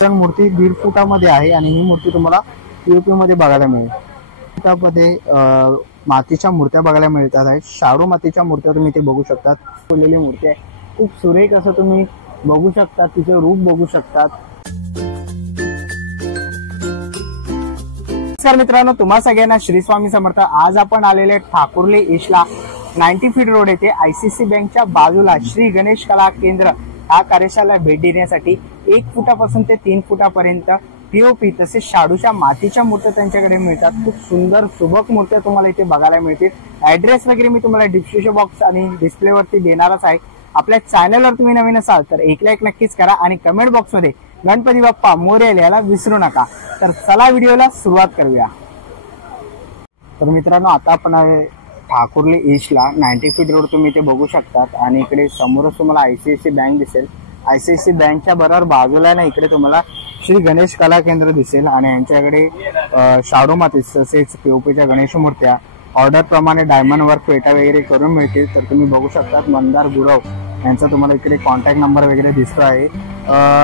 मूर्ती 1.5 फुटामध्ये आहे आणि ही मूर्ती तुम्हाला पीओपी मध्ये बघायला मिळेल। त्यामध्ये मातीच्या मूर्त्या बघायला मिळतात आहेत। शाडू मातीच्या मूर्त्या तुम्ही इथे बघू शकता। फुललेली मूर्ती आहे, खूप सुरेख असं तुम्ही बघू शकता, तिचे रूप बघू शकता। नमस्कार मित्रांनो, तुम्हा सगळ्यांना श्री स्वामी समर्थ। आज आपण आलेले ठाकुर्ली ईस्टला 90 फीट रोड येथे आयसीसी बँकच्या बाजूला श्री गणेश कला केंद्र हा कार्यशाळेला भेट देण्यासाठी 1 फुटापासून ते 3 फुटापर्यंत पीओपी तसेच शाडूच्या मातीच्या मूर्त्या त्यांच्याकडे मिळतात। खूप सुंदर सुबक मूर्त्या तुम्हाला इथे बघायला मिळतील। ऍड्रेस वगैरे मी तुम्हाला डिस्क्रिप्शन बॉक्स आणि डिस्प्लेवरती देणारच आहे। आपल्या चॅनलवर तुम्ही नवीन असाल तर एक लाईक नक्कीच करा आणि कमेंट बॉक्समध्ये गणपती बाप्पा मोरया लिहायला विसरू नका। तर चला व्हिडिओला सुरुवात करूया। तर मित्रांनो, आता आपण ठाकुर्ली ईस्टला 90 फीट रोड तुम्ही इथे बघू शकतात आणि इकडे समोरच तुम्हाला आयसीआयसी बँक दिसेल। आयसीआयसी बँकच्या बरोबर बाजूला ना इकडे तुम्हाला श्री गणेश कला केंद्र दिसेल आणि यांच्याकडे शाडू माती तसेच पीओपीच्या गणेश मूर्त्या ऑर्डर प्रमाणे डायमंड वर्क पेटा वगैरे करून मिळतील। तर तुम्ही बघू शकता मंदार गुरव यांचा तुम्हाला इकडे कॉन्टॅक्ट नंबर वगैरे दिसतो आहे।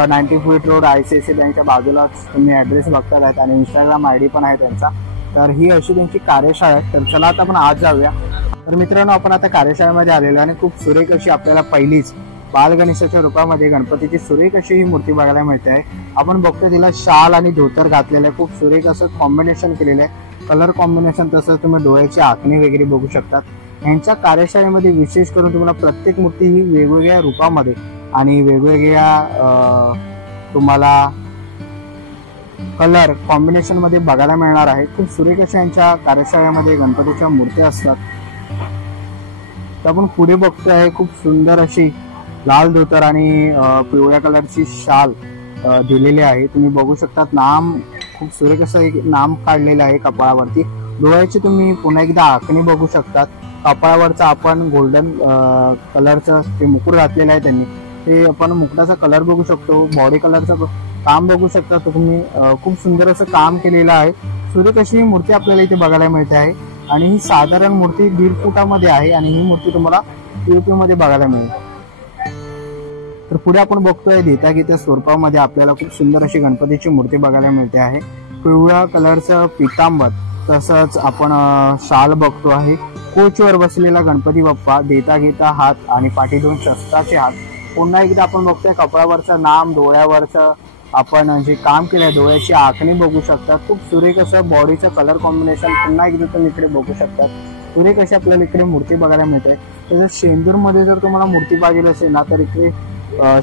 90 फीट रोड आयसीआयसी बँकच्या बाजूलाच तुम्ही ऍड्रेस बघतात आहेत आणि इंस्टाग्राम आयडी पण आहे त्यांचा। तर ही अशी त्यांची कार्यशाळा आहे। तर चला आता आपण आज जाऊया। तर मित्रांनो, आपण आता कार्यशाळेमध्ये आलेलो आणि खूप सुरेख अशी आपल्याला पहिलीच बाल गणेशाच्या रूपामध्ये गणपतीची सुरेख अशी ही मूर्ती बघायला मिळते आहे। आपण बघतो तिला शाल आणि धोतर घातलेलं आहे, खूप सुरेख असं कॉम्बिनेशन केलेलं आहे, कलर कॉम्बिनेशन। तसंच तुम्ही डोळ्याची आखणी वगैरे बघू शकतात। यांच्या कार्यशाळेमध्ये विशेष करून तुम्हाला प्रत्येक मूर्ती ही वेगवेगळ्या रूपामध्ये आणि वेगवेगळ्या तुम्हाला कलर कॉम्बिनेशन मध्ये बघायला मिळणार आहे। खूप सुरेख अशा यांच्या कार्यशाळेमध्ये गणपतीच्या मूर्त्या असतात। तर आपण पुढे बघतोय खूप सुंदर अशी लाल धोतर आणि पिवळ्या कलरची शाल दिलेली आहे। तुम्ही बघू शकता नाम खूप सुरेख असं एक नाम काढलेलं आहे कपाळावरती। डोळ्याची तुम्ही पुन्हा एकदा आखणी बघू शकतात। कपाळावरचा आपण गोल्डन कलरचं ते मुकुट घातलेलं आहे त्यांनी, ते आपण मुकुटाचा कलर बघू शकतो। बॉडी कलरचं काम बघू शकता तुम्ही, खूप सुंदर असं काम केलेलं आहे। सुरेख अशी ही मूर्ती आपल्याला इथे बघायला मिळते आहे आणि ही साधारण मूर्ती 1.5 फुटामध्ये आहे आणि ही मूर्ती तुम्हाला पीओपी मध्ये बघायला मिळेल। तर पुढे आपण बघतोय देता स्वरूपामध्ये आपल्याला खूप सुंदर अशी गणपतीची मूर्ती बघायला मिळते आहे। पिवळ्या कलरचं पितांबर तसंच आपण शाल बघतो आहे। कोचवर बसलेला गणपती बाप्पा, देता हात आणि पाठी 2 शस्त्राचे हात। पुन्हा एकदा आपण बघतोय कपड्यावरचं नाम, डोळ्यावरचं आपण जे काम केलंय, डोळ्याची आखणी बघू शकता। खूप सुरेख असं बॉडीचं कलर कॉम्बिनेशन पुन्हा एकदा तुम्ही इकडे बघू शकता। सुरेख अशी आपल्याला इकडे मूर्ती बघायला मिळते। तसंच शेंदूर मध्ये जर तुम्हाला मूर्ती पाहिजे असेल ना तर इकडे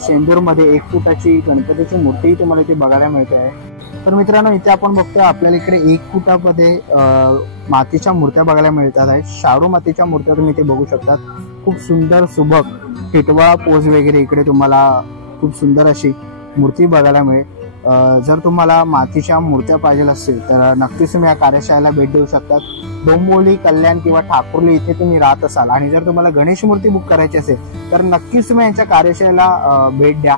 शेंदूर मध्ये 1 फुटाची गणपतीची मूर्ती तुम्हाला इथे बघायला मिळते आहे। तर मित्रांनो, इथे आपण बघतोय आपल्याला इकडे 1 फुटामध्ये मातीच्या मूर्त्या बघायला मिळतात आहेत। शाडू मातीच्या मूर्त्या तुम्ही इथे बघू शकता। खूप सुंदर सुबक टिटवा पोज वगैरे इकडे तुम्हाला खूप सुंदर अशी मूर्ती बघायला मिळेल। जर तुम्हाला मातीच्या मूर्त्या पाहिजे असतील तर नक्कीच तुम्ही या कार्यशाळेला भेट देऊ शकतात। डोंबिवली, कल्याण किंवा ठाकुर्ली इथे तुम्ही राहत असाल आणि जर तुम्हाला गणेश मूर्ती बुक करायची असेल तर नक्कीच तुम्ही यांच्या कार्यशाळेला भेट द्या।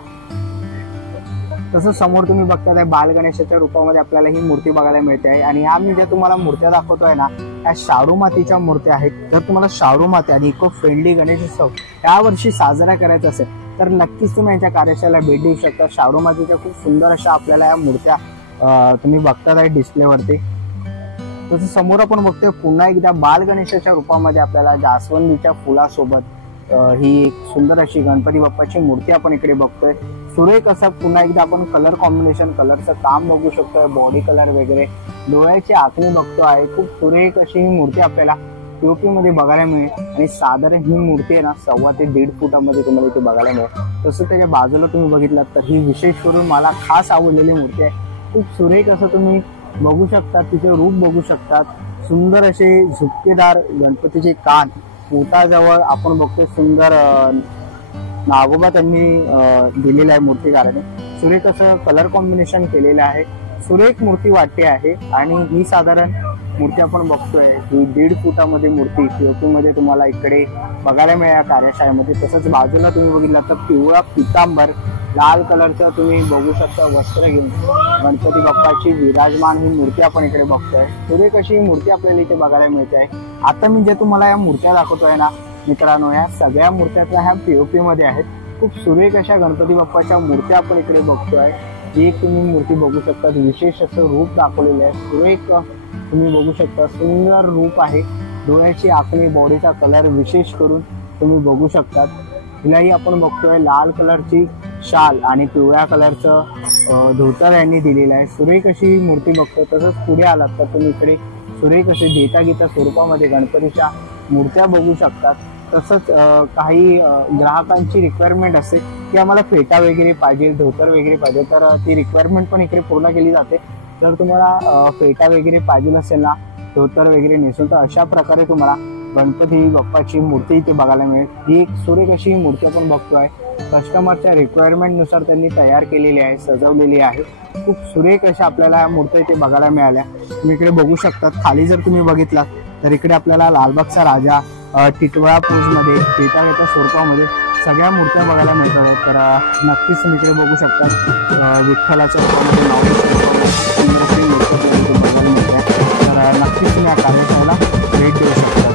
तसं समोर तुम्ही बघताय बाल गणेशाच्या रूपामध्ये आपल्याला ही मूर्ती बघायला मिळते आहे आणि ह्या मी ज्या तुम्हाला मूर्त्या दाखवतोय ना त्या शाडू मातीच्या मूर्त्या आहेत। जर तुम्हाला शाडू माती आणि इको फ्रेंडली गणेशोत्सव यावर्षी साजरा करायचा असेल तर नक्कीच तुम्ही यांच्या कार्यशाळेला भेट देऊ शकता। शाडू मातीच्या खूप सुंदर अशा आपल्याला या मूर्त्या तुम्ही बघतात आहे डिस्प्लेवरती। तसं समोर आपण बघतोय पुन्हा एकदा बाल गणेशाच्या रूपामध्ये आपल्याला जास्वंदीच्या फुलासोबत ही एक सुंदर अशी गणपती बाप्पाची मूर्ती आपण इकडे बघतोय। सुरेख असं पुन्हा एकदा आपण कलर कॉम्बिनेशन, कलरचं काम बघू शकतोय, बॉडी कलर वगैरे, डोळ्याची आखणी बघतो आहे। खूप सुरेख अशी ही मूर्ती आपल्याला पीओपी मध्ये बघायला मिळेल आणि साधारण ही मूर्ती आहे ना 1.25 ते 1.5 फुटामध्ये तुम्हाला इथे बघायला मिळेल। तसं त्याच्या बाजूला तुम्ही बघितलात तर ही विशेष करून मला खास आवडलेली मूर्ती आहे। खूप सुरेख असं तुम्ही बघू शकता, तिचे रूप बघू शकतात। सुंदर असे झुपकेदार गणपतीचे कान, पोटाजवळ आपण बघतोय सुंदर नागोबा त्यांनी दिलेला आहे मूर्तीकाराने। सुरेख असं कलर कॉम्बिनेशन केलेलं आहे, सुरेख मूर्ती वाटते आहे आणि ही साधारण मूर्ती आपण बघतोय ही 1.5 फुटामध्ये मूर्ती पीओपी मध्ये तुम्हाला इकडे बघायला मिळेल कार्यशाळेमध्ये। तसंच बाजूला तुम्ही बघितलं तर पिवळा पितांबर लाल कलरचं तुम्ही बघू शकता वस्त्र घेऊन गणपती बाप्पाची विराजमान ही मूर्ती आपण इकडे बघतोय। सुरेख अशी ही मूर्ती आपल्याला इथे बघायला मिळते आहे। आता मी जे तुम्हाला या मूर्त्या दाखवतोय ना मित्रांनो, या सगळ्या मूर्त्या ह्या पीओपी मध्ये आहेत। खूप सुरेख अशा गणपती बाप्पाच्या मूर्त्या आपण इकडे बघतोय। ही एक तुम्ही मूर्ती बघू शकता, विशेष असं रूप दाखवलेलं आहे, सुरेख तुम्ही बघू शकता, सुंदर रूप आहे, डोळ्याची आखणी, बॉडीचा कलर विशेष करून तुम्ही बघू शकतात। हिलाही आपण बघतोय लाल कलरची शाल आणि पिवळ्या कलरचं धोतर यांनी दिलेलं आहे, सुरेख अशी मूर्ती बघतो। तसंच पुढे आलात तर तुम्ही इकडे सुरेख असे देता गीता स्वरूपामध्ये गणपतीच्या मूर्त्या बघू शकतात। तसंच काही ग्राहकांची रिक्वायरमेंट असते की आम्हाला फेटा वगैरे पाहिजे, धोतर वगैरे पाहिजे, तर ती रिक्वायरमेंट पण इकडे पूर्ण केली जाते। जर तुम्हाला फेटा वगैरे पाहिजे असेल ना, धोतर वगैरे नेसून, तर अशा प्रकारे तुम्हाला गणपती बाप्पाची मूर्ती इथे बघायला मिळेल। ही एक सुरेख अशी मूर्ती आपण बघतोय, कस्टमरच्या रिक्वायरमेंट नुसार त्यांनी तयार केलेली आहे, सजवलेली आहे। खूप सुरेख अशा आपल्याला मूर्त्या इथे बघायला मिळाल्या। तुम्ही इकडे बघू शकतात, खाली जर तुम्ही बघितलात तर इकडे आपल्याला लालबागचा राजा टिटवाळा पोजमध्ये फेटा घेता स्वरूपामध्ये सगळ्या मूर्त्या बघायला मिळतात। तर नक्कीच तुम्ही इकडे बघू शकता विठ्ठलाच्या रूपामध्ये नावाची मूर्ती बघायला मिळते। तर नक्कीच तुम्ही या कार्यशाळेला भेट देऊ शकता।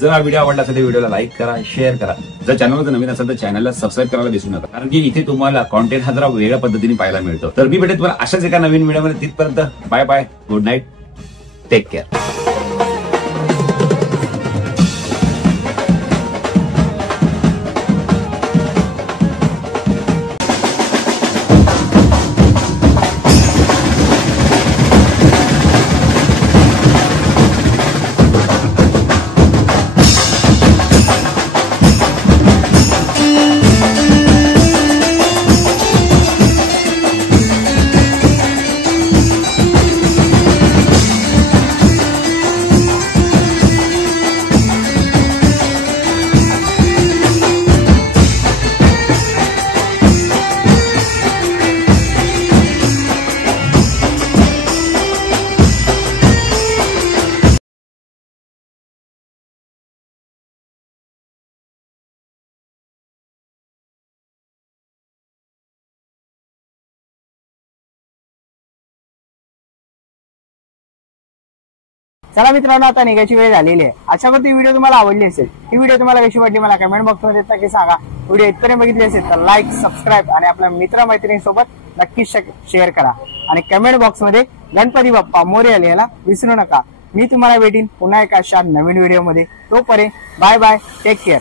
जर हा व्हिडिओ आवडला असेल तर व्हिडिओला लाईक करा, शेअर करा. जर चॅनलवर नवीन असेल तर चॅनलला सबस्क्राईब करायला विसरू नका, कारण की इथे तुम्हाला कॉन्टेंट हा जरा वेगळ्या पद्धतीने पाहायला मिळतो. तर मी भेटेन तुम्हाला अशाच एका नवीन व्हिडिओमध्ये. तिथपर्यंत bye bye, good night, take care. चला मित्रांनो, आता निघायची वेळ झालेली आहे. आशा करतो ही व्हिडिओ तुम्हाला आवडली असेल. ही व्हिडिओ तुम्हाला कशी वाटली मला कमेंट बॉक्समध्ये नक्की सांगा. व्हिडिओ इथपर्यंत बघितली असेल तर लाईक, सबस्क्राईब आणि आपल्या मित्र-मैत्रिणींसोबत नक्कीच शेअर करा. आणि कमेंट बॉक्समध्ये गणपती बाप्पा मोरया लिहायला विसरू नका. मी तुम्हाला भेटीन पुन्हा एका अशा नवीन व्हिडिओमध्ये. तोपर्यंत बाय बाय, टेक केअर.